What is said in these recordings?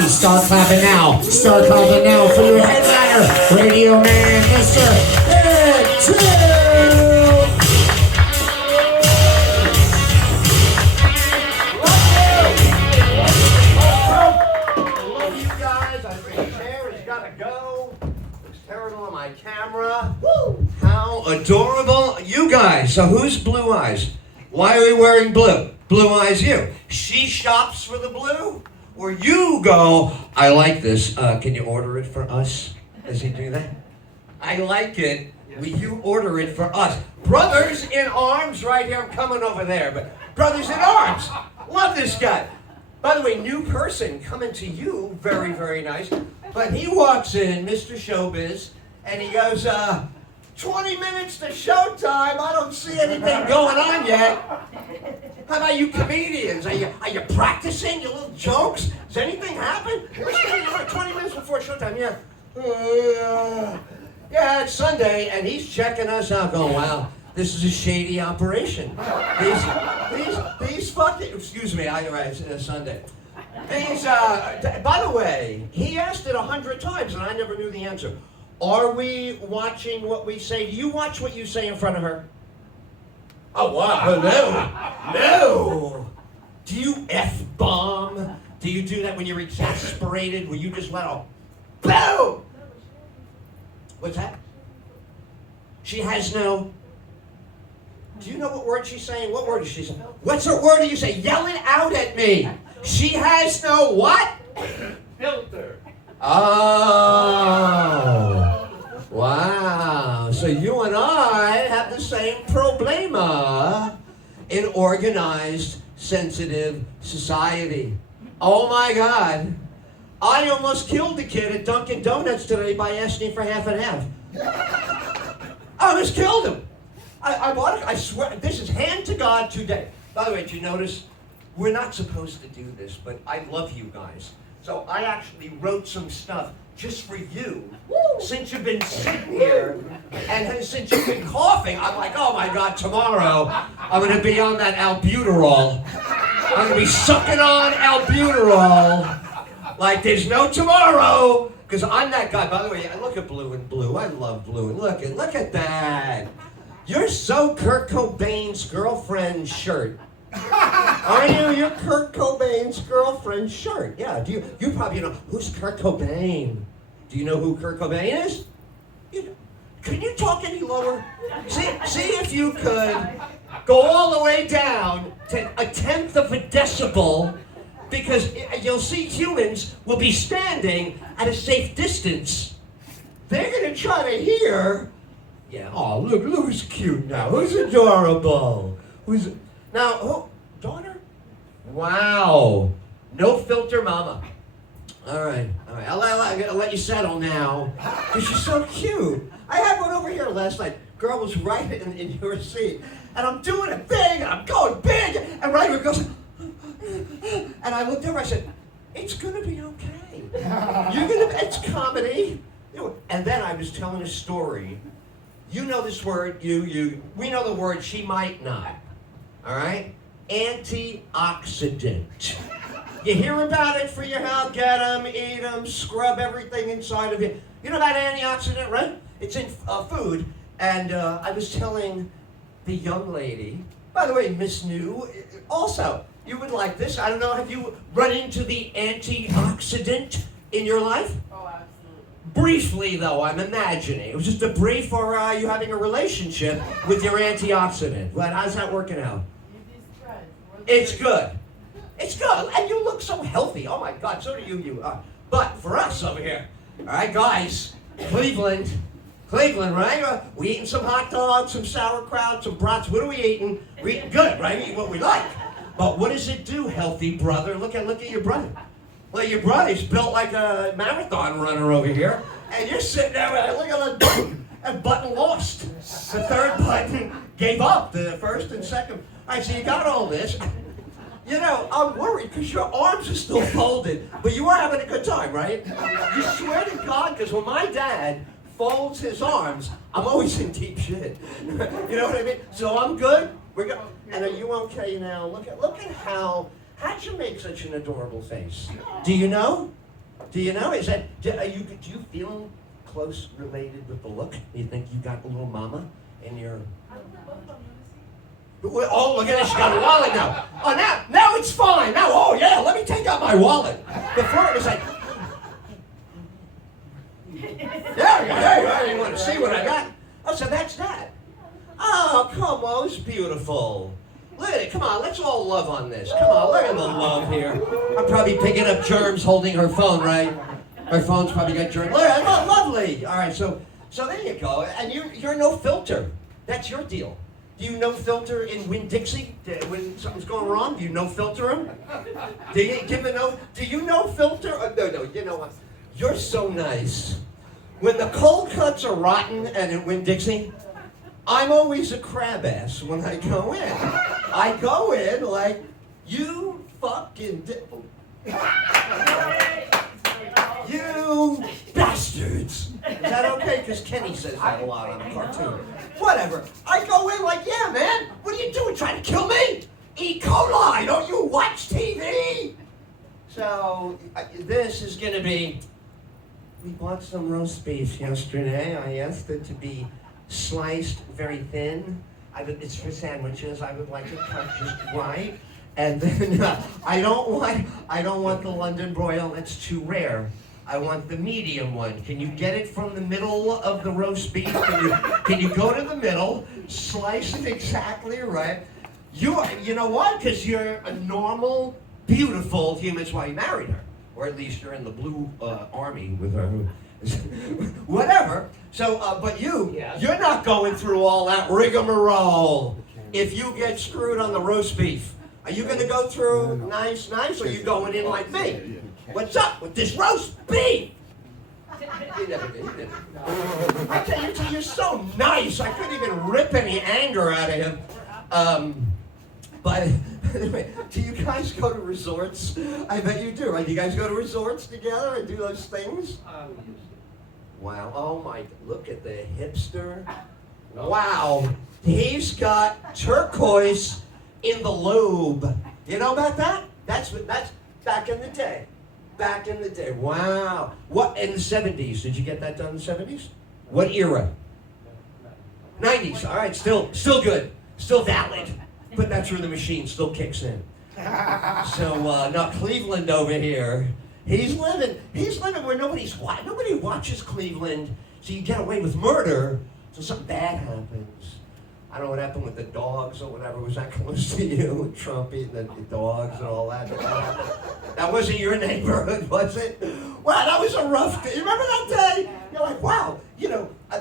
Please start clapping now. Start clapping now for your headliner, Radio Man, Mr. Tyll. I love you guys. I think the chair has got to go. It's terrible on my camera. Woo! How adorable. You guys. So who's Blue Eyes? Why are we wearing blue? Blue Eyes you. She shops for the blue? Or you go, I like this. Can you order it for us? Does he do that? I like it. Will you order it for us? Brothers in Arms right here. I'm coming over there. But Brothers in Arms. Love this guy. By the way, new person coming to you. Very, very nice. But he walks in, Mr. Showbiz, and he goes, 20 minutes to showtime. I don't see anything going on yet. How about you comedians? Are you practicing your little jokes? Does anything happen? We're standing around 20 minutes before showtime. Yeah, it's Sunday, and he's checking us out going, wow, this is a shady operation. These fucking, excuse me, it's Sunday. These, by the way, he asked it 100 times, and I never knew the answer. Are we watching what we say? Do you watch what you say in front of her? Oh, wow. No. Do you F-bomb? Do you do that when you're exasperated? Will you just let a boom? What's that? She has no... Do you know what word she's saying? What word is she saying? What's her word? Do you say? Yell it out at me. She has no what? Filter. Oh, wow. So you and I have the same problema in organized, sensitive society. Oh my God. I almost killed a kid at Dunkin' Donuts today by asking for half and half. I almost killed him. I bought it. I swear, this is hand to God today. By the way, did you notice? We're not supposed to do this, but I love you guys. So I actually wrote some stuff just for you. Since you've been sitting here and since you've been coughing, I'm like, oh my God, tomorrow I'm going to be on that albuterol. I'm going to be sucking on albuterol like there's no tomorrow. Because I'm that guy. By the way, I look at Blue and Blue. I love Blue. And look at that. You're so Kurt Cobain's girlfriend's shirt. Are you? You're Kurt Cobain's girlfriend's shirt. Yeah. Do you probably know who's Kurt Cobain? Do you know who Kurt Cobain is? Can you talk any lower? See if you could go all the way down to 1/10 of a decibel, because you'll see humans will be standing at a safe distance. They're gonna try to hear. Yeah. Oh, look who's cute now. Who's adorable? Who's now? Who? Daughter? Wow. No filter, mama. All right. I'll let you settle now, because you're so cute. I had one over here last night. Girl was right in your seat, and I'm doing a thing, and I'm going big, and right where it goes, and I looked over. I said, "It's gonna be okay. It's comedy." And then I was telling a story. You know this word. We know the word. She might not. All right. Antioxidant. You hear about it for your health, get them, eat them, scrub everything inside of you. You know about antioxidant, right? It's in food. And I was telling the young lady, by the way, Miss New, also, you would like this. I don't know, have you run into the antioxidant in your life? Oh, absolutely. Briefly, though, I'm imagining. It was just a brief, or you having a relationship with your antioxidant. But how's that working out? It's good. It's good. And you look so healthy. Oh my God, so do you. But for us over here, all right, guys, Cleveland, right? We eating some hot dogs, some sauerkraut, some brats. What are we eating? We're eating good, right? We eat what we like. But what does it do, healthy brother? Look at your brother. Well, your brother's built like a marathon runner over here. And you're sitting there with look at the button. That button lost. The third button gave up. The first and second. All right, so you got all this. You know, I'm worried because your arms are still folded, but you are having a good time, right? You swear to God, because when my dad folds his arms, I'm always in deep shit. You know what I mean? So I'm good. We're good. And are you okay now? Look at how'd you make such an adorable face? Do you know? Do you know? Do you feel close related with the look? Do you think you got a little mama in your... Oh, look at this. She got a wallet now. Oh, now it's fine. Now, oh, yeah, let me take out my wallet. Before it was like... Yeah, you want to see what I got? Oh, so that's that. Oh, come on, it's beautiful. Look at it. Come on, let's all love on this. Come on, look at the love here. I'm probably picking up germs holding her phone, right? Her phone's probably got germs. Look, oh, lovely. All right, so there you go. And you're no filter. That's your deal. Do you no filter in Winn-Dixie? When something's going wrong, do you no filter them? Do you give a no? Do you no filter? No, you know what? You're so nice. When the cold cuts are rotten and in Winn-Dixie, I'm always a crab ass when I go in. I go in like, you fucking you bastards. Is that okay? Because Kenny says that a lot on the cartoon. Whatever. I go in like, yeah, man, what are you doing? Trying to kill me? E. coli, don't you watch TV? So, this is going to be... We bought some roast beef yesterday. I asked it to be sliced very thin. It's for sandwiches. I would like it cut just right. And then I don't want the London broil. That's too rare. I want the medium one. Can you get it from the middle of the roast beef? Can you go to the middle, slice it exactly right? You know what? Because you're a normal, beautiful human. That's why you married her. Or at least you're in the blue army with her. Whatever. So, but you're not going through all that rigmarole. If you get screwed on the roast beef, are you going to go through nice, or are you going in like me? What's up with this roast beef? He never did. I tell you, you're so nice. I couldn't even rip any anger out of him. But anyway, do you guys go to resorts? I bet you do, right? Do you guys go to resorts together and do those things? Wow. Oh my, look at the hipster. Wow. He's got turquoise in the lube. You know about that? That's back in the day. Back in the day. Wow. What, in the 70s? Did you get that done in the 70s? What era? 90s. All right, still good. Still valid. But that's where the machine still kicks in. So now Cleveland over here, he's living where nobody watches Cleveland, so you get away with murder, so something bad happens. I don't know what happened with the dogs or whatever. Was that close to you? With Trump eating the dogs and all that? That wasn't your neighborhood, was it? Wow, that was a rough day. You remember that day? You're like, wow,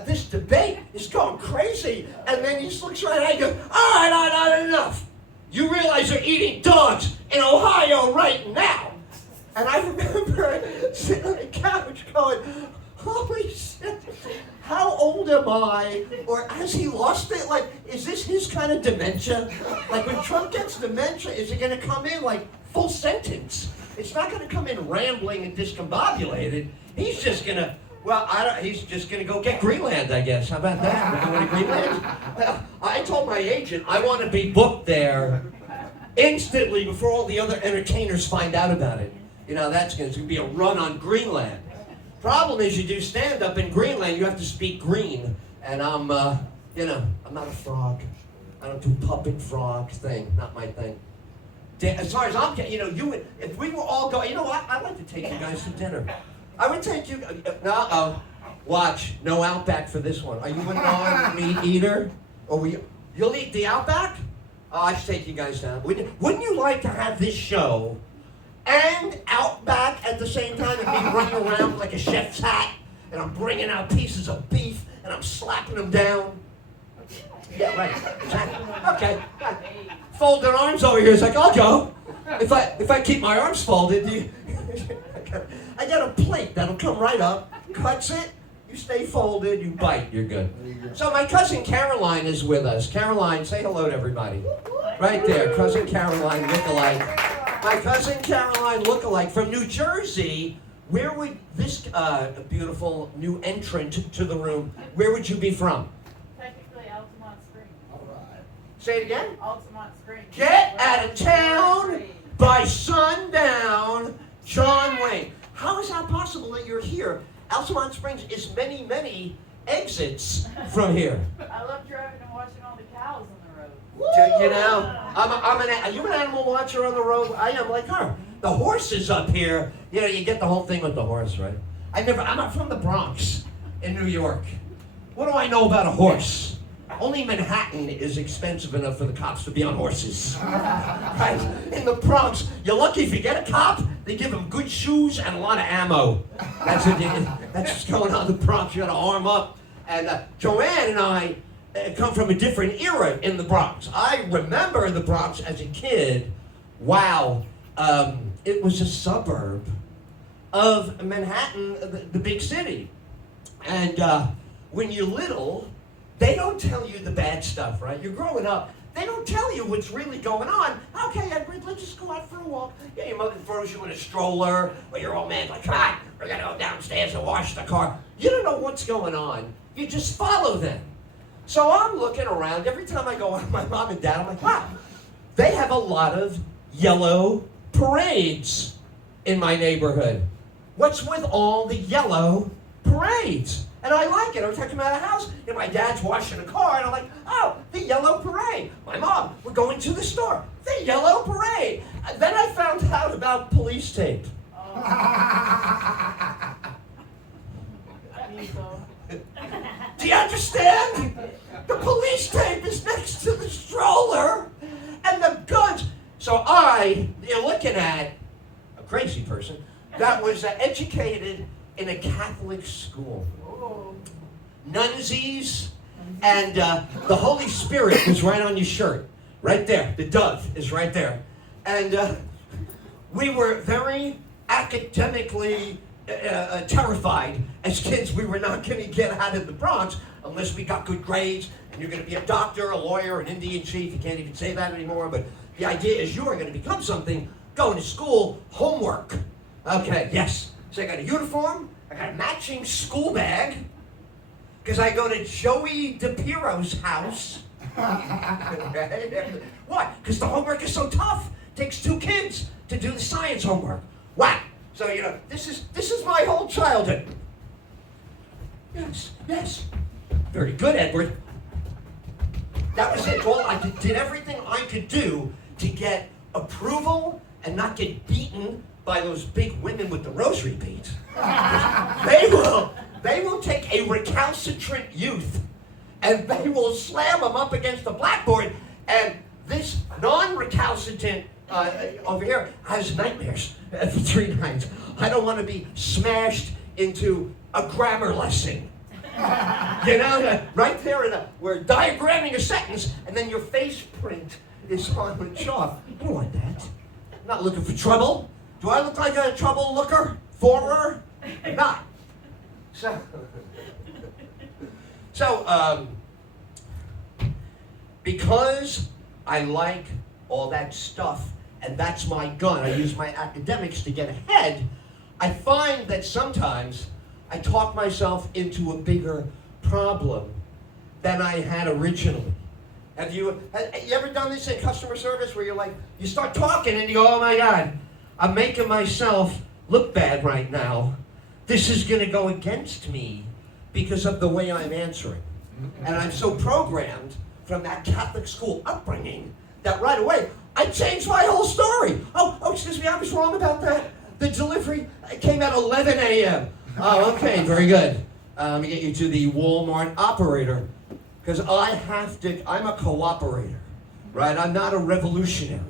this debate is going crazy. And then he just looks right at you and goes, all right, enough. You realize you're eating dogs in Ohio right now. And I remember sitting on the couch going, holy shit, how old am I? Or has he lost it? Like, is this his kind of dementia? Like, when Trump gets dementia, is it going to come in like full sentence? It's not going to come in rambling and discombobulated. He's just going to, he's just going to go get Greenland, I guess. How about that? We're going to Greenland? Well, I told my agent I want to be booked there instantly before all the other entertainers find out about it. It's going to be a run on Greenland. Problem is, you do stand-up in Greenland, you have to speak green. And I'm not a frog. I don't do puppet frog thing. Not my thing. As far as I'm concerned, if we were all going, you know what? I'd like to take you guys to dinner. I would take you, watch, no Outback for this one. Are you a non-meat eater? Or you'll eat the Outback? Oh, I should take you guys down. Wouldn't you like to have this show and Outback at the same time and be running around like a chef's hat and I'm bringing out pieces of beef and I'm slapping them down? Yeah, right. Exactly. Okay. Folded arms over here. It's like, I'll go. If I keep my arms folded, I got a plate that'll come right up, cuts it, you stay folded, you bite, you're good. So my cousin Caroline is with us. Caroline, say hello to everybody. Right there, cousin Caroline lookalike. My cousin Caroline lookalike from New Jersey. Where would this beautiful new entrant to the room, where would you be from? Technically, Altamont Springs. All right. Say it again. Altamont Springs. Get out of town by sundown, John Wayne. How is that possible that you're here? Altamont Springs is many, many exits from here. I love driving and watching all the cows on the road. You know, are you an animal watcher on the road? I am like her. The horses up here, you know, you get the whole thing with the horse, right? I'm not from the Bronx in New York. What do I know about a horse? Only Manhattan is expensive enough for the cops to be on horses. Right? In the Bronx, you're lucky if you get a cop, they give him good shoes and a lot of ammo. That's what's going on in the Bronx. You gotta arm up. And Joanne and I come from a different era in the Bronx. I remember the Bronx as a kid. Wow. It was a suburb of Manhattan, the big city. And when you're little, they don't tell you the bad stuff, right? You're growing up, they don't tell you what's really going on. Okay, Edward, let's just go out for a walk. Yeah, your mother throws you in a stroller, or your old man's like, come on, we're gonna go downstairs and wash the car. You don't know what's going on. You just follow them. So I'm looking around. Every time I go out with my mom and dad, I'm like, wow, they have a lot of yellow parades in my neighborhood. What's with all the yellow parades? And I like it. Every time I come out of the house, and my dad's washing a car, and I'm like, oh, the yellow parade. My mom, we're going to the store. The yellow parade. And then I found out about police tape. I mean, so. Do you understand? The police tape is next to the stroller and the guns. So you're looking at a crazy person that was educated in a Catholic school. Nunsies, and the Holy Spirit is right on your shirt. Right there. The dove is right there. And we were very academically terrified as kids. We were not going to get out of the Bronx unless we got good grades, and you're going to be a doctor, a lawyer, an Indian chief. You can't even say that anymore, but the idea is you are going to become something, going to school, homework. Okay, yes. So I got a uniform, I got a matching school bag, because I go to Joey DePiro's house. Why? Because the homework is so tough. It takes 2 kids to do the science homework. Wow. So, you know, this is my whole childhood. Yes. Very good, Edward. That was it. Well, I did everything I could do to get approval and not get beaten by those big women with the rosary beads. They will take a recalcitrant youth and they will slam them up against the blackboard, and this non-recalcitrant over here has nightmares for 3 nights. I don't want to be smashed into a grammar lesson. You know, right there we're diagramming a sentence, and then your face print is on the chalk. I don't want that. I'm not looking for trouble. Do I look like a trouble looker for her? I'm not. So, because I like all that stuff, and that's my gun, I use my academics to get ahead, I find that sometimes I talk myself into a bigger problem than I had originally. Have you ever done this in customer service where you're like, you start talking and you go, oh my God, I'm making myself look bad right now. This is going to go against me because of the way I'm answering. And I'm so programmed from that Catholic school upbringing that right away, I changed my whole story. Oh, excuse me, I was wrong about that. The delivery came at 11 a.m. Oh, okay, very good. Let me get you to the Walmart operator. Because I'm a cooperator, right? I'm not a revolutionary.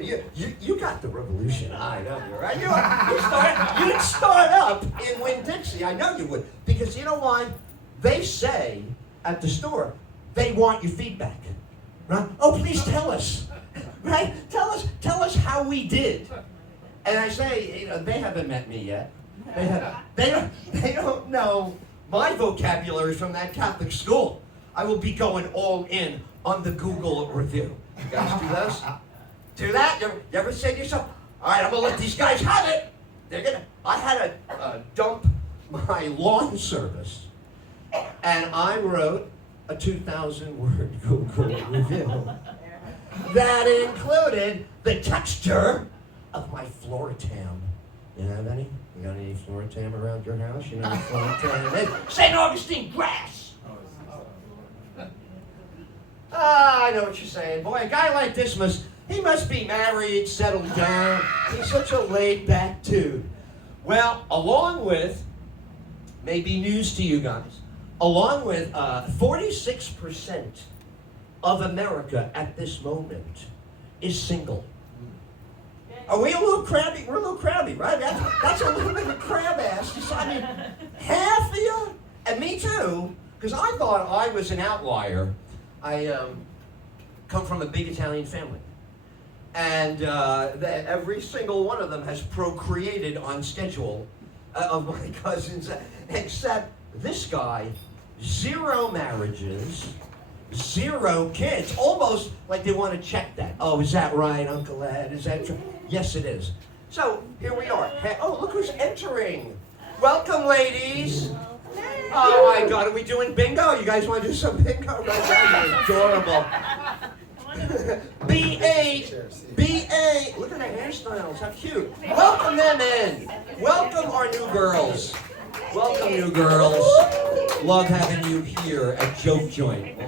You got the revolution. I know you, right? You'd start up in Winn-Dixie. I know you would. Because you know why? They say at the store, they want your feedback. Right? Oh, please tell us. Right? Tell us how we did. And I say, you know, they haven't met me yet. They don't know my vocabulary from that Catholic school. I will be going all in on the Google review. You guys do those? Do that? You ever say to yourself, all right, I'm going to let these guys have it. I had to dump my lawn service, and I wrote a 2,000-word Google review that included the texture of my floor tam. You have any? You got any Floratam around your house? You know what Floratam is? St. Augustine grass! Ah, I know what you're saying. Boy, a guy like this must be married, settled down. He's such a laid-back dude. Well, along with, maybe news to you guys, along with 46% of America at this moment is single. Are we a little crabby? We're a little crabby, right? That's a little bit of a crab ass. I mean, half of you, and me too, because I thought I was an outlier. I come from a big Italian family. And every single one of them has procreated on schedule of my cousins, except this guy, 0 marriages, 0 kids. Almost like they want to check that. Oh, is that right, Uncle Ed? Is that true? Yes, it is. So, here we are. Hey, oh, look who's entering. Welcome, ladies. Oh, my God. Are we doing bingo? You guys want to do some bingo? That's adorable. B.A. Look at their hairstyles. How cute. Welcome them in. Welcome our new girls. Welcome, new girls. Love having you here at Joke Joint.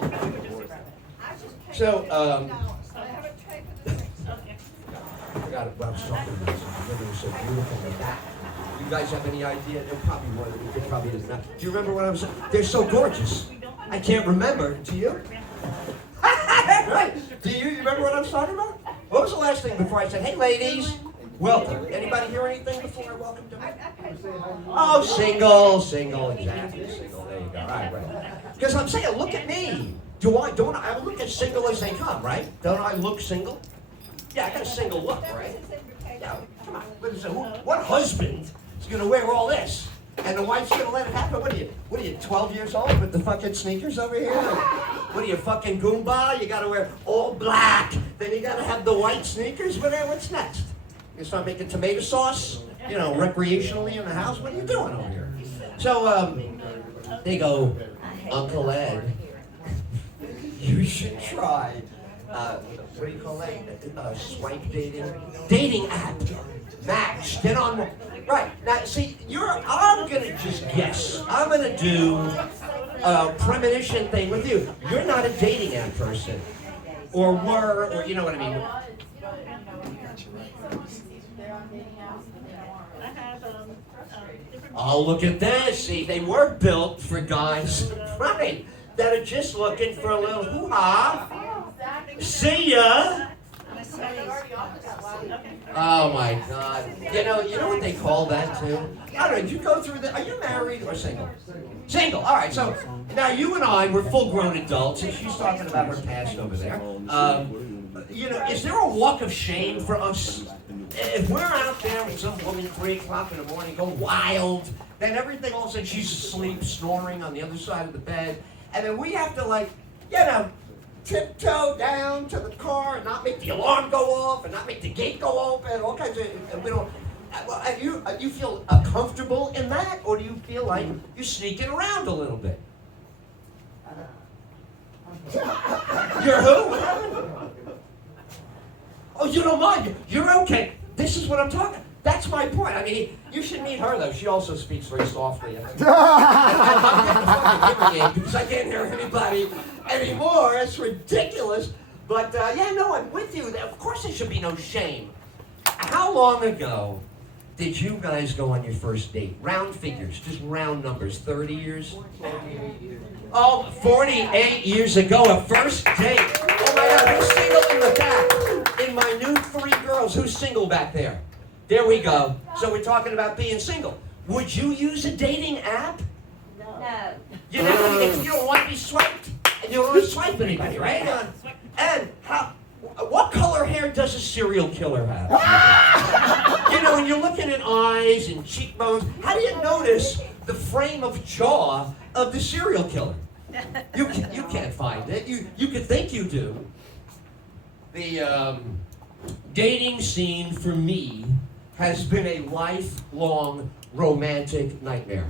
So, I forgot what I was talking about. It was so beautiful in the back. You guys have any idea? There probably was. There probably is not. Do you remember what I was saying? They're so gorgeous. I can't remember. Do you? Right. Do you remember what I was talking about? What was the last thing before I said, hey, ladies, welcome? Anybody hear anything before I welcome them? Oh, single, exactly. Single, there you go. All right. Because I'm saying, look at me. Don't I look as single as they come, right? Don't I look single? Yeah, I got a single look, right? Yeah, come on. What husband is going to wear all this? And the wife's going to let it happen? What are you, 12 years old with the fucking sneakers over here? What are you, fucking Goomba? You got to wear all black. Then you got to have the white sneakers. What's next? You start making tomato sauce, recreationally in the house? What are you doing over here? So, they go, Uncle Ed, you should try, what do you call that? Swipe dating? Dating app. Match. Get on one. Right. Now, see, I'm going to just guess. I'm going to do a premonition thing with you. You're not a dating app person. Or you know what I mean. Oh, look at this. See, they were built for guys, right, that are just looking for a little hoo-ha. See ya. Oh my God! You know what they call that too? I don't know. Did you go through that? Are you married or single? Single. All right. So now you and I, we're full-grown adults, and she's talking about her past over there. Is there a walk of shame for us? If we're out there with some woman 3 o'clock in the morning, go wild, then everything all of a sudden she's asleep, snoring on the other side of the bed, and then we have to tiptoe down to the car and not make the alarm go off and not make the gate go open, all kinds of, and we don't. You feel comfortable in that, or do you feel like you're sneaking around a little bit? You're who? What happened? Oh, you don't mind? You're okay. This is what I'm talking. That's my point. I mean, you should meet her though. She also speaks very softly. I'm getting the fucking hearing aid because I can't hear anybody anymore. It's ridiculous. But I'm with you. Of course there should be no shame. How long ago did you guys go on your first date? Round figures, just round numbers. 30 years? 48 years. Oh, 48 years ago, a first date. Oh my God, who's single in the back? In my new 3 girls, who's single back there? There we go. So we're talking about being single. Would you use a dating app? No. You don't want to be swiped. And you don't want to swipe anybody, right? And what color hair does a serial killer have? And you're looking at eyes and cheekbones. How do you notice the frame of jaw of the serial killer? You can't find it. You could think you do. The dating scene for me has been a lifelong romantic nightmare.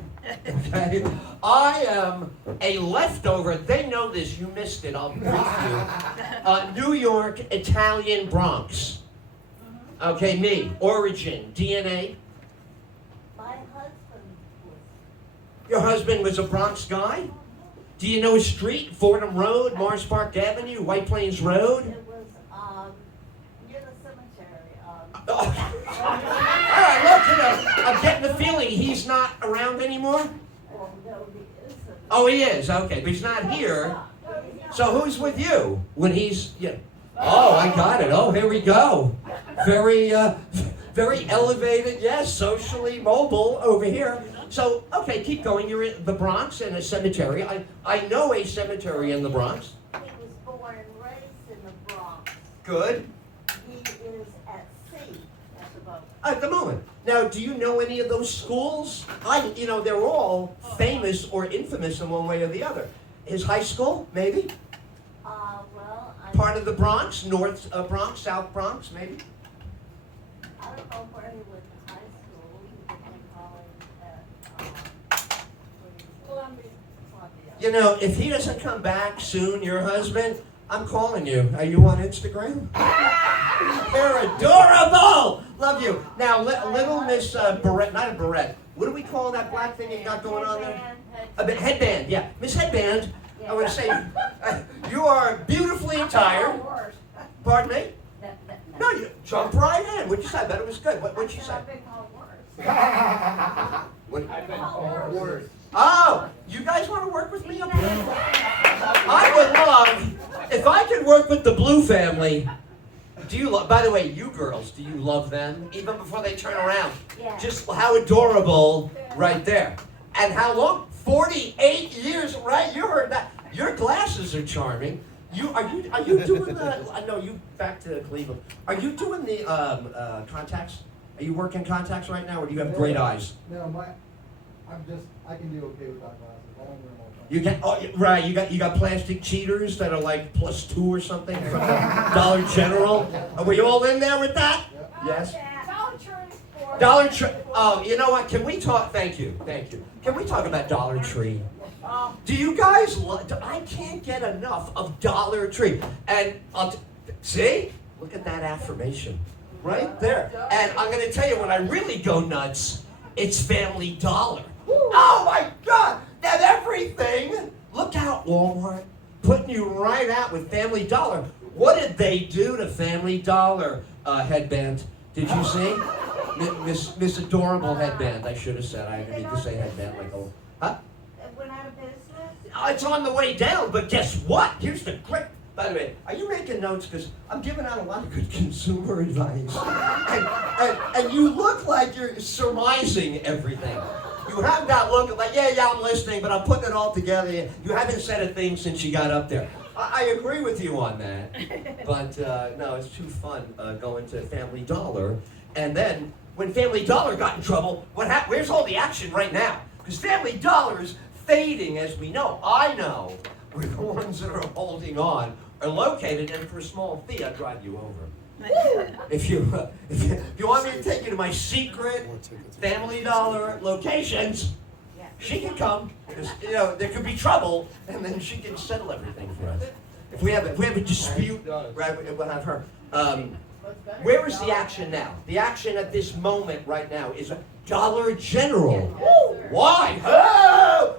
Okay? I am a leftover. They know this. You missed it. I'll brief you. New York, Italian Bronx. Okay, me. Origin. DNA. husband was. Your husband was a Bronx guy? Do you know a street? Fordham Road, Morris Park Avenue, White Plains Road? It was near the cemetery. All right, look, I'm getting the feeling he's not around anymore. Oh, no, he isn't. Oh, he is. Okay, but he's not here. So who's with you when he's? Yeah. Oh, I got it. Oh, here we go. Very, very elevated. Yes, socially mobile over here. So, okay, keep going. You're in the Bronx and a cemetery. I know a cemetery in the Bronx. He was born and raised in the Bronx. Good. He is at sea at the moment. At the moment. Now, do you know any of those schools? They're all famous or infamous in one way or the other. His high school, maybe? Well, Part of the Bronx, North Bronx, South Bronx, maybe? I don't know where he went to high school. He went to college at Columbia. You know, if he doesn't come back soon, your husband, I'm calling you. Are you on Instagram? They're adorable! Love you. Now, little Miss Barrette, not a Barrette. What do we call that black thing you got going on there? A headband, yeah. Miss Headband, I want to say, you are beautifully attired. Pardon me? No, you jump right in. What'd you say? I bet it was good. What'd she say? I've been called worse. What? I've been called worse. Oh, you guys want to work with me up here? I would love, if I could work with the Blue family. Do you love, by the way, you girls, do you love them? Even before they turn around. Yeah. Just how adorable right there. And how long? 48 years, right? You heard that. Your glasses are charming. Are you doing the, I know you back to Cleveland. Are you doing the contacts? Are you working contacts right now, or do you have great eyes? No, I can do okay without glasses. I don't wear them all the time. You get, oh, right, you got plastic cheaters that are like +2 or something from Dollar General. Were you all in there with that? Yep. Yes? Dollar Tree. Dollar Tree. Oh, you know what? Can we talk? Thank you. Can we talk about Dollar Tree? Do you guys I can't get enough of Dollar Tree. And see? Look at that affirmation. Right there. And I'm going to tell you, when I really go nuts, it's Family Dollar. Oh my God! That everything! Look out, Walmart. Putting you right out with Family Dollar. What did they do to Family Dollar headband? Did you see? Miss Adorable Headband, I should have said. I didn't need to say headband like a... Huh? It went out of business. It's on the way down, but guess what? Here's the quick... By the way, are you making notes? Because I'm giving out a lot of good consumer advice. And you look like you're surmising everything. You have that look like, yeah, I'm listening, but I'm putting it all together. You haven't said a thing since you got up there. I agree with you on that. But no, it's too fun going to Family Dollar. And then, when Family Dollar got in trouble, where's all the action right now? Because Family Dollar is fading, as we know. I know where the ones that are holding on are located, and for a small fee, I'll drive you over. If you want me to take you to my secret Family Dollar locations, she can come. Because, there could be trouble, and then she can settle everything for us. If we have a dispute, right, we'll have her. Where is the action now? The action at this moment right now is Dollar General. Why? Oh!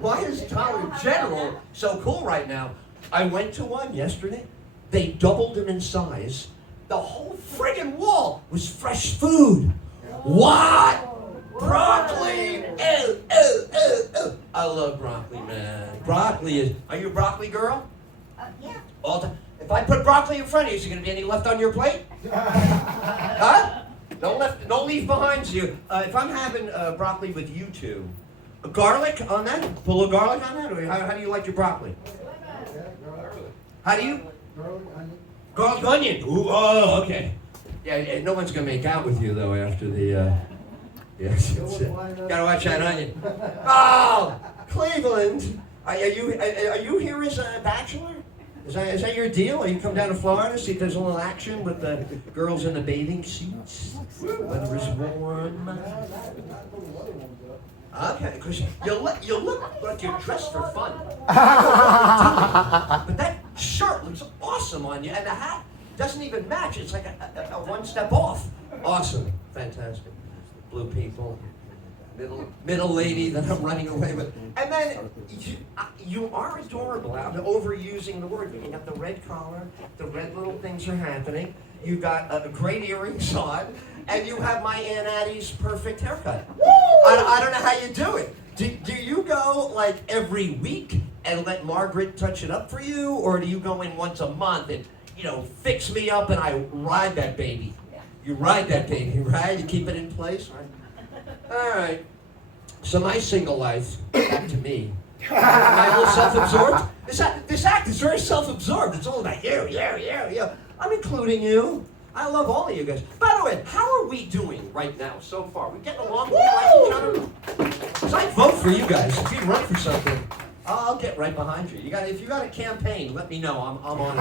Why is Dollar General so cool right now? I went to one yesterday. They doubled them in size. The whole friggin' wall was fresh food. What? Broccoli! I love broccoli, man. Broccoli is... Are you a broccoli girl? Yeah. All time. If I put broccoli in front of you, is there going to be any left on your plate? Huh? No leave behind you. If I'm having broccoli with you two, garlic on that? Put a little garlic on that? Or how do you like your broccoli? Yeah, garlic. How do you? Garlic, onion. Garlic onion. Ooh, oh, okay. Yeah, no one's going to make out with you, though, after the... Yes, gotta watch that onion. Oh, Cleveland. Are you here as a bachelor? Is that your deal? Or you come down to Florida, see if there's a little action with the girls in the bathing suits? Weather is warm. Okay, because you look like you're dressed for fun. But that shirt looks awesome on you, and the hat doesn't even match. It's like a one step off. Awesome. Fantastic. Blue people. middle lady that I'm running away with. And then you are adorable. I'm overusing the word. You got the red collar, the red little things are happening. You got great earrings on, and you have my Aunt Addie's perfect haircut. I don't know how you do it. Do you go like every week and let Margaret touch it up for you, or do you go in once a month and fix me up and I ride that baby? You ride that baby, right? You keep it in place, right? All right. So my single life, back to me. Am I a little self-absorbed? This act is very self-absorbed. It's all about you. I'm including you. I love all of you guys. By the way, how are we doing right now so far? We getting along? We like each other? Because I'd vote for you guys. If you run for something, I'll get right behind you. If you got a campaign, let me know. I'm on it.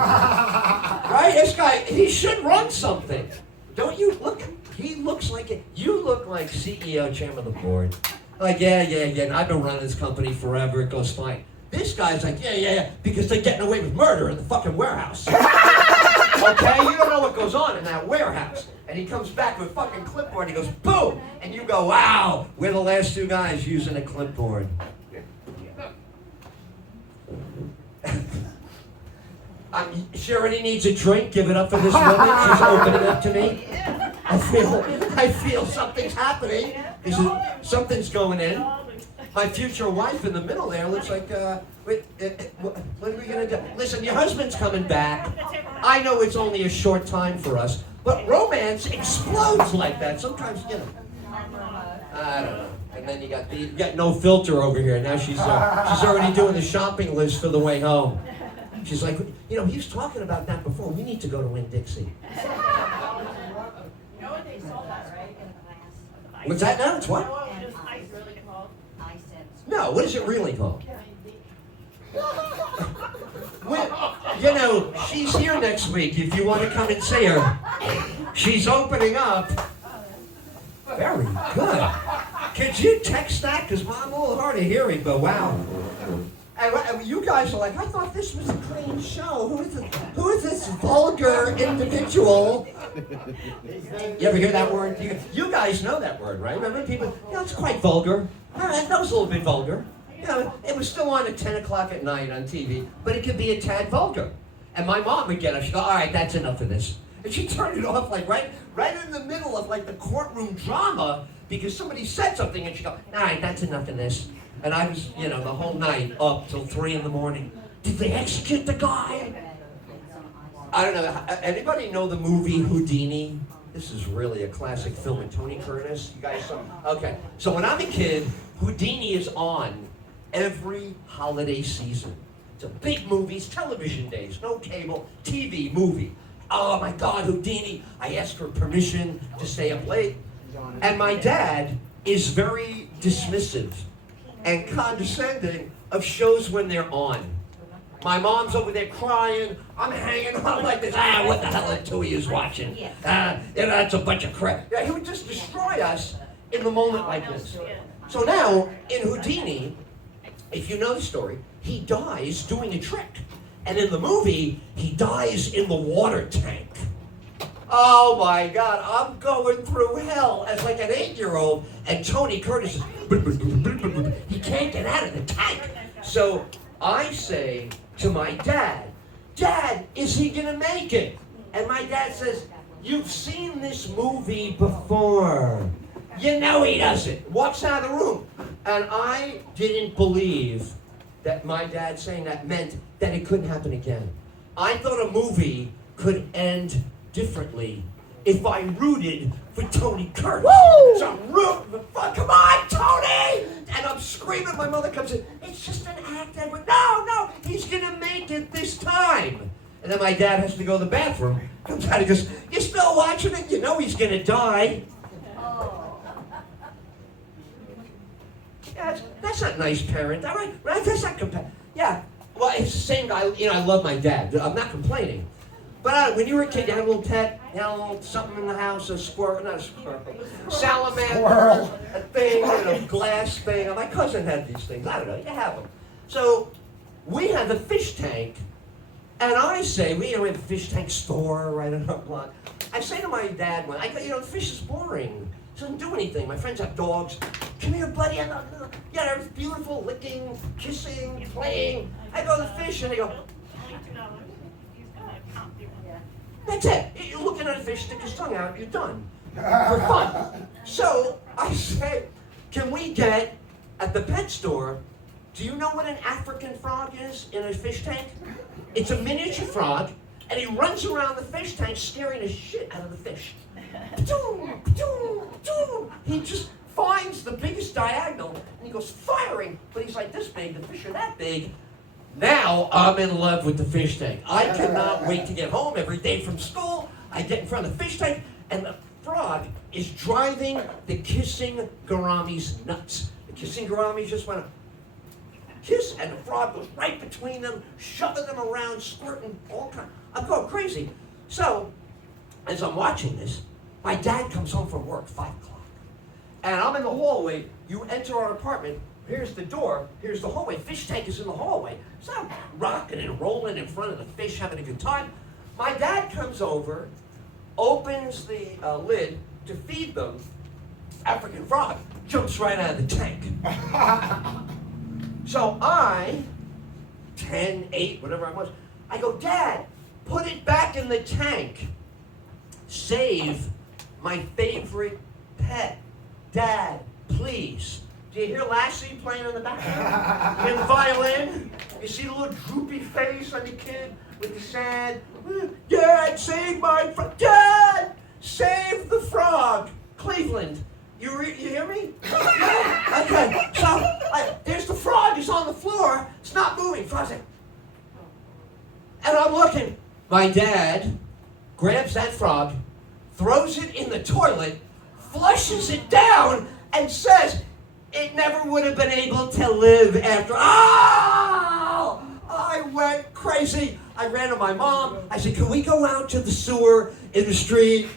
Right? This guy, he should run something. Don't you look? He looks like it. You look like CEO, chairman of the board. Like, yeah. And I've been running this company forever. It goes fine. This guy's like, yeah, because they're getting away with murder in the fucking warehouse. Okay? You don't know what goes on in that warehouse. And he comes back with a fucking clipboard. He goes, boom! And you go, wow, we're the last two guys using a clipboard. Charity needs a drink. Give it up for this woman. She's opening up to me. I feel something's happening. Something's going in. My future wife in the middle there looks like, what are we going to do? Listen, your husband's coming back. I know it's only a short time for us, but romance explodes like that. Sometimes, I don't know. And then you got no filter over here. Now she's already doing the shopping list for the way home. She's like, he was talking about that before. We need to go to Winn-Dixie. You know what they sold that, right? What's that now? It's what? Just ice really called. No, what is it really called? She's here next week if you want to come and see her. She's opening up. Very good. Could you text that? Because I'm a little hard of hearing, but wow. And you guys are like, I thought this was a clean show. Who is this vulgar individual? You ever hear that word? You guys know that word, right? Remember people, it's quite vulgar. That was a little bit vulgar. It was still on at 10 o'clock at night on TV, but it could be a tad vulgar. And my mom would get up, she'd go, all right, that's enough of this. And she'd turn it off like right in the middle of like the courtroom drama because somebody said something and she'd go, all right, that's enough of this. And I was, the whole night up till 3 a.m. Did they execute the guy? I don't know. Anybody know the movie Houdini? This is really a classic film with Tony Curtis. You guys saw? Okay. So when I'm a kid, Houdini is on every holiday season. It's a big movies, television days, no cable, TV, movie. Oh my God, Houdini. I asked for permission to stay up late. And my dad is very dismissive and condescending of shows when they're on. My mom's over there crying. I'm hanging on like this. What the hell are two of yous watching? That's a bunch of crap. He would just destroy us in the moment like this. So now, in Houdini, if you know the story, he dies doing a trick. And in the movie, he dies in the water tank. Oh my God, I'm going through hell as like an 8-year-old, and Tony Curtis is, he can't get out of the tank. So I say to my dad, Dad, is he gonna make it? And my dad says, you've seen this movie before. You know he doesn't. Walks out of the room. And I didn't believe that my dad saying that meant that it couldn't happen again. I thought a movie could end differently if I rooted for Tony Curtis. Woo! So I'm rooting for, come on, Tony! And I'm screaming. My mother comes in. It's just an act, Edward. No, he's gonna make it this time. And then my dad has to go to the bathroom. Comes out and goes, you still watching it? You know he's gonna die. Yeah, that's not nice parent. All right, that's not compatible. Yeah, well, it's the same guy. I love my dad. I'm not complaining. But when you were a kid, you had a little pet, you had a little something in the house, a squirrel, not a squirrel, salamander, a thing, a glass thing. My cousin had these things. I don't know, you have them. So we had the fish tank, and I say, we have a fish tank store right on our block. I say to my dad, the fish is boring. It doesn't do anything. My friends have dogs, come here, buddy. Yeah, there's beautiful licking, kissing, playing. I go to the fish and they go, Only $2. He's gonna comp you. Yeah. that's it. You're looking at a fish, stick his tongue out, you're done. For fun. So I say, can we get at the pet store, do you know what an African frog is in a fish tank? It's a miniature frog, and he runs around the fish tank scaring the shit out of the fish. Doom, doom, doom. He just finds the biggest diagonal, and he goes firing, but he's like this big, the fish are that big. Now I'm in love with the fish tank. I cannot wait to get home every day from school. I get in front of the fish tank, and the frog is driving the kissing gouramis nuts. The kissing gouramis just want to kiss, and the frog goes right between them, shoving them around, squirting all kinds. I'm going crazy. So, as I'm watching this, my dad comes home from work, 5 o'clock. And I'm in the hallway. You enter our apartment. Here's the door. Here's the hallway. Fish tank is in the hallway. So I'm rocking and rolling in front of the fish, having a good time. My dad comes over, opens the lid to feed them. African frog jumps right out of the tank. So I, 10, 8, whatever I was, I go, Dad, put it back in the tank. Save my favorite pet. Dad, please. Do you hear Lassie playing in the background? In the violin? You see the little droopy face on the kid with the sad, Dad, save my frog. Dad, save the frog. Cleveland. You hear me? Okay, so there's the frog. It's on the floor. It's not moving. Frog's like, and I'm looking. My dad grabs that frog, throws it in the toilet, flushes it down, and says, it never would have been able to live after. Oh! I went crazy. I ran to my mom. I said, can we go out to the sewer in the street?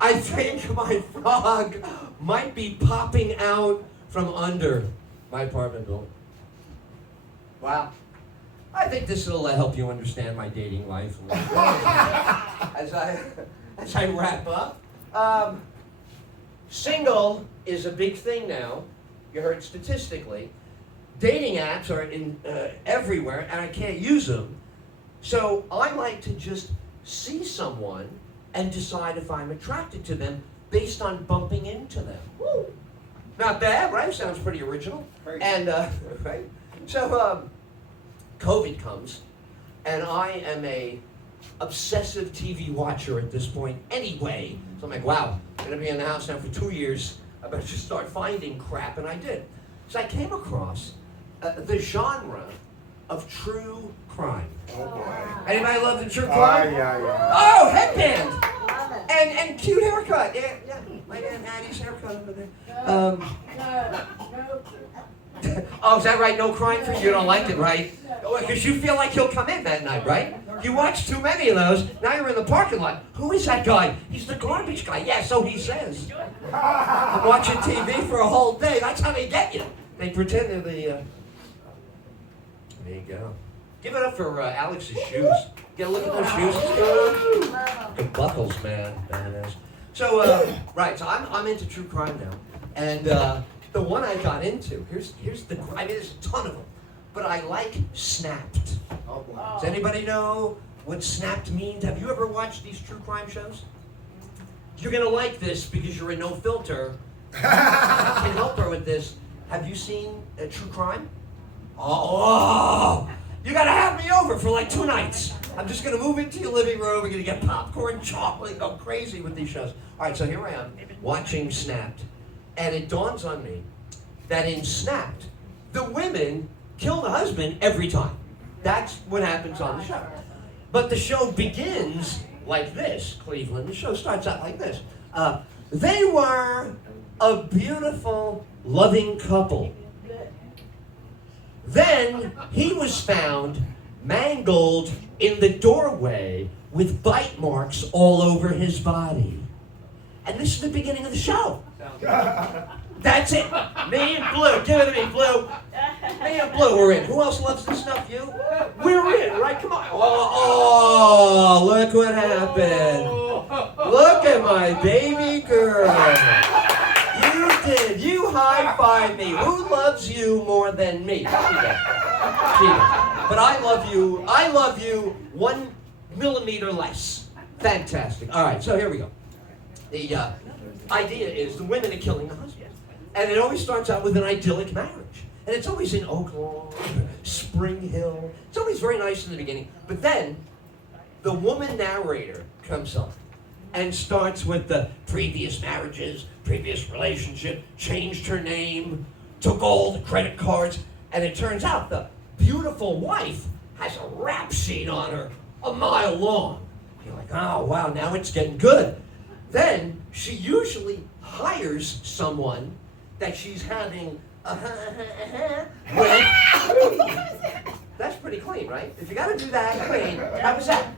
I think my frog might be popping out from under my apartment building. Wow. I think this will help you understand my dating life a little bit. As I wrap up. Single is a big thing now. You heard statistically. Dating apps are in everywhere, and I can't use them. So I like to just see someone and decide if I'm attracted to them based on bumping into them. Woo. Not bad, right? Sounds pretty original. Right. And right. So COVID comes, and I am a obsessive TV watcher at this point anyway. So I'm like, wow, I'm gonna be in the house now for 2 years. I better just start finding crap, and I did. So I came across the genre of true crime. Oh boy. Anybody love the true crime? Yeah. Oh, headband! Love it. And cute haircut. Yeah, my Aunt Hattie's haircut over there. Oh, is that right? No crime for you? You don't like it, right? Because you feel like he'll come in that night, right? You watch too many of those. Now you're in the parking lot. Who is that guy? He's the garbage guy. Yeah, so he says. I'm watching TV for a whole day. That's how they get you. They pretend they're the... There you go. Give it up for Alex's shoes. Get a look at those shoes. It's good. Good buckles, man. Badass. So, right, so I'm into true crime now. And the one I got into, here's the, I mean, there's a ton of them. But I like Snapped. Oh boy. Does anybody know what Snapped means? Have you ever watched these true crime shows? You're going to like this because you're a no filter. I can help her with this. Have you seen true crime? Oh, you got to have me over for like 2 nights. I'm just going to move into your living room. We're going to get popcorn, chocolate, go crazy with these shows. All right, so here I am watching Snapped. And it dawns on me that in Snapped, the women kill the husband every time. That's what happens on the show. But the show begins like this, Cleveland. The show starts out like this. They were a beautiful, loving couple. Then he was found mangled in the doorway with bite marks all over his body. And this is the beginning of the show. That's it. Me and Blue. Give it to me, Blue. Me and Blue, we're in. Who else loves this stuff? You? We're in, right? Come on. Oh, look what happened. Look at my baby girl. You did. You high-five me. Who loves you more than me? She does. She does. But I love you 1 millimeter less. Fantastic. All right, so here we go. The idea is the women are killing the husband. And it always starts out with an idyllic marriage. And it's always in Oak Lawn, Spring Hill. It's always very nice in the beginning. But then, the woman narrator comes up and starts with the previous marriages, previous relationship, changed her name, took all the credit cards, and it turns out the beautiful wife has a rap sheet on her a mile long. You're like, oh, wow, now it's getting good. Then she usually hires someone that she's having with. That's pretty clean, right? If you got to do that clean, how was that?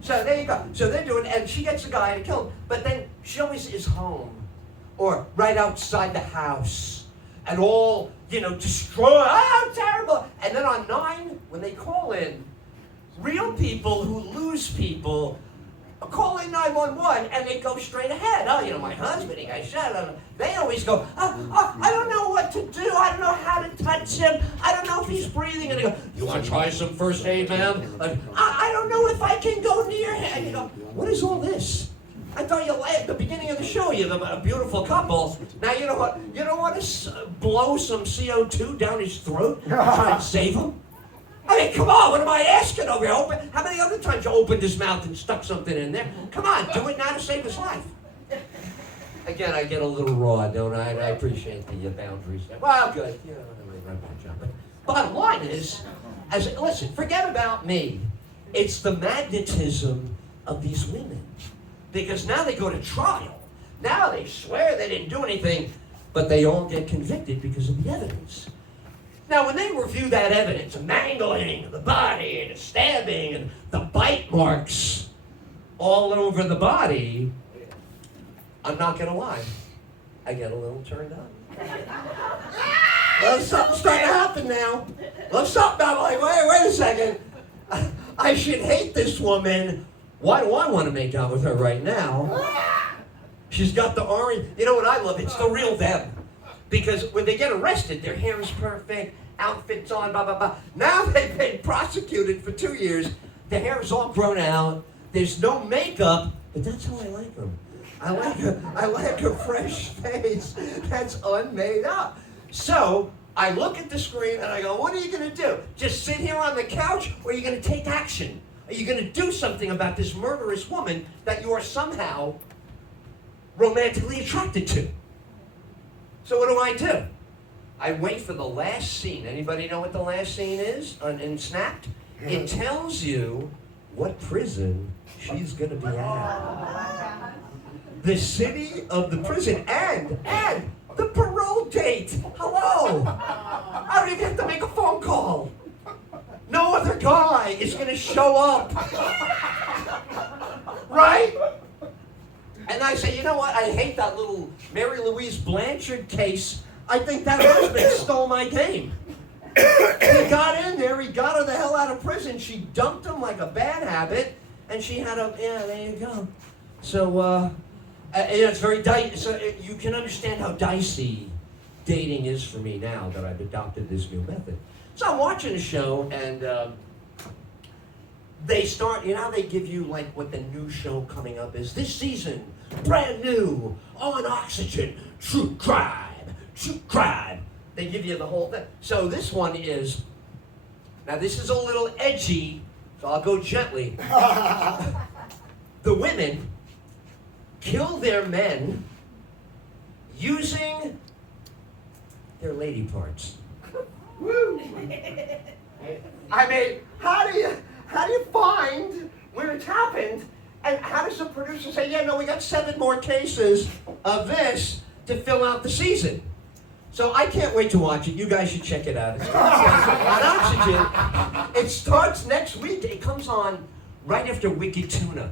So there you go. So they're doing, and she gets a guy to kill him, but then she always is home or right outside the house and all, destroy. Oh, terrible. And then on 9, when they call in, real people who lose people call in 911 and they go straight ahead. Oh, my husband, he got shot. They always go, I don't know what to do. I don't know how to touch him. I don't know if he's breathing. And they go, you want to try some first aid, ma'am? I don't know if I can go near him. And you go, what is all this? I thought at the beginning of the show, you're a beautiful couple. Now, you know what? You don't want to blow some CO2 down his throat and try and save him? I mean, come on, what am I asking over here? How many other times you opened his mouth and stuck something in there? Come on, do it now to save his life. Again, I get a little raw, don't I? And I appreciate the boundaries. Well, good. Right back, John. But bottom line is, listen, forget about me. It's the magnetism of these women. Because now they go to trial. Now they swear they didn't do anything, but they all get convicted because of the evidence. Now, when they review that evidence, the mangling of the body and the stabbing and the bite marks all over the body, I'm not going to lie, I get a little turned on. Well, something's starting to happen now. Well, something, I'm like, wait a second. I should hate this woman. Why do I want to make out with her right now? She's got the orange. You know what I love? It's the real them. Because when they get arrested, their hair is perfect, outfits on, blah, blah, blah. Now they've been prosecuted for 2 years. The hair is all grown out. There's no makeup, but that's how I like them. I like a fresh face that's unmade up. So I look at the screen and I go, what are you going to do? Just sit here on the couch, or are you going to take action? Are you going to do something about this murderous woman that you are somehow romantically attracted to? So what do? I wait for the last scene. Anybody know what the last scene is in Snapped? It tells you what prison she's going to be at. The city of the prison and the parole date. Hello. I don't even have to make a phone call. No other guy is going to show up. Right? And I say, you know what? I hate that little Mary Louise Blanchard case. I think that husband stole my game. He got in there. He got her the hell out of prison. She dumped him like a bad habit. And she had there you go. So, it's very dicey. So you can understand how dicey dating is for me now that I've adopted this new method. So I'm watching a show, and they start, they give you like what the new show coming up is. This season, brand new, on Oxygen, True Crime. They give you the whole thing. So this one is, now this is a little edgy, so I'll go gently. The women kill their men using their lady parts. Woo! I mean, how do you find where it's happened, and how does the producer say, yeah, no, we got 7 more cases of this to fill out the season? So I can't wait to watch it. You guys should check it out. It's on Oxygen. It starts next week. It comes on right after Wicked Tuna.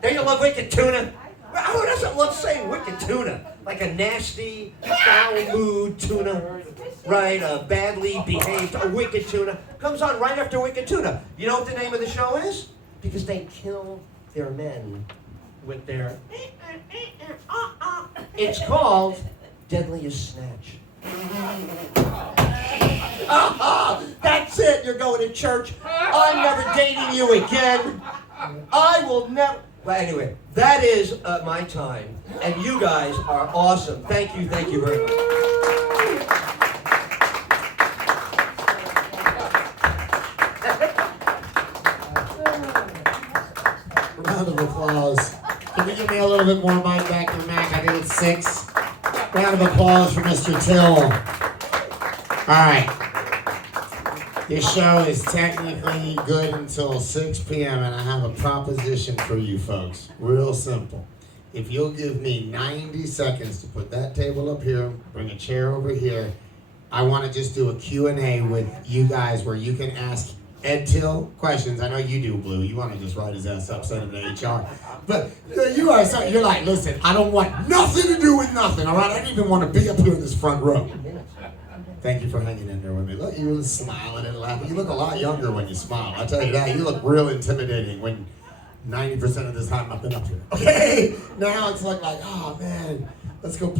Don't you love Wicked Tuna? Who doesn't love saying Wicked Tuna? Like a nasty, foul mood tuna, right? A badly behaved, a Wicked Tuna. Comes on right after Wicked Tuna. You know what the name of the show is? Because they kill their men with their. It's called Deadliest Snatch. That's it. You're going to church. I'm never dating you again. I will never. Well, anyway, that is my time, and you guys are awesome. Thank you very much. Round of applause. Can you give me a little bit more mic back here, Mac? I think it's 6. Round of applause for Mr. Tyll. All right. This show is technically good until 6 p.m. and I have a proposition for you folks. Real simple. If you'll give me 90 seconds to put that table up here, bring a chair over here, I want to just do a Q&A with you guys where you can ask Ed Tyll questions. I know you do, Blue. You want to just write his ass up, send him to HR. But you are so, you're like, listen, I don't want nothing to do with nothing, all right? I don't even want to be up here in this front row. Thank you for hanging in there with me. Look, you were smiling and laughing. You look a lot younger when you smile. I'll tell you that. You look real intimidating when 90% of this time I've been up here. Okay? Now it's like, oh, man, let's go play.